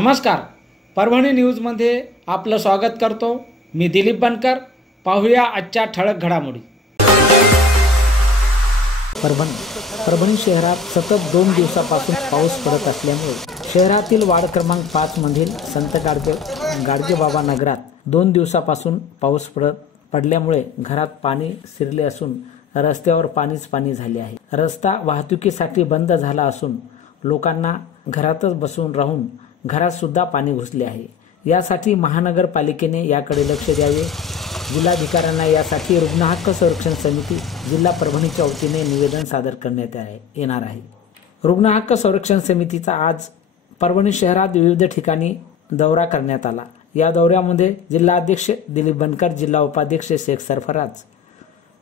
नमस्कार, परभणी न्यूजमध्ये आपलं स्वागत करतो। मी दिलीप बनकर। पाहूया आजच्या ठळक घडामोडी। परभणी शहरात सतत 2 दिवसापासून पाऊस पडत असल्यामुळे शहरातील वार्ड क्रमांक 5 मधील संत गाडगेबाबा नगरात 2 दिवसापासून पाऊस पडल्यामुळे घरात पाणी शिरले असून रस्त्यावर पाणी झाले आहे। रस्ता वाहतुकीसाठी बंद झाला असून लोकांना घरातच बसून राहून घरात सुद्धा पाणी घुसले आहे। यासाठी महानगरपालिकेने याकडे लक्ष द्यावे। जिल्हाधिकाऱ्यांना यासाठी रुग्ण हक्क संरक्षण समिती जिल्हा परभणीच्या वतीने निवेदन सादर करण्यात येणार आहे। रुग्ण हक्क संरक्षण समितीचा आज परभणी शहरात विविध ठिकाणी दौरा करण्यात आला। या दौऱ्यामध्ये जिल्हाध्यक्ष दिलीप बनकर, जिल्हा उपाध्यक्ष शेख सरफराज,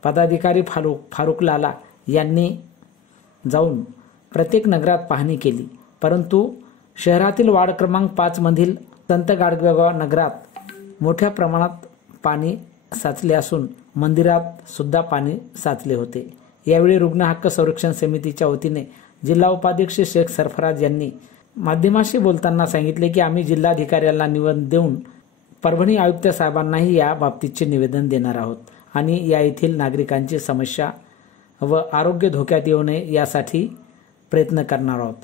पदाधिकारी फारुक लाला यांनी जाऊन प्रत्येक नगरात पाहणी केली। परंतु शहरातील वार्ड क्रमांक 5 मधील संत गाडगेबाबा नगरात मोठ्या प्रमाणात पाणी साचले असून मंदिरात सुद्धा पाणी साचले होते। यावेळी रुग्ण हक्क संरक्षण समितीच्या वतीने जिल्हा उपाध्यक्ष शेख सरफराज यांनी माध्यमांशी बोलताना सांगितले की आम्ही जिल्हाधिकाऱ्यांना निवेदन देऊन परभणी आयुक्त साहेबांनाही या बाबतीचे निवेदन देणार आहोत आणि या येथील नागरिकांची समस्या व आरोग्य धोक्यात येऊ नये यासाठी प्रयत्न करणार आहोत।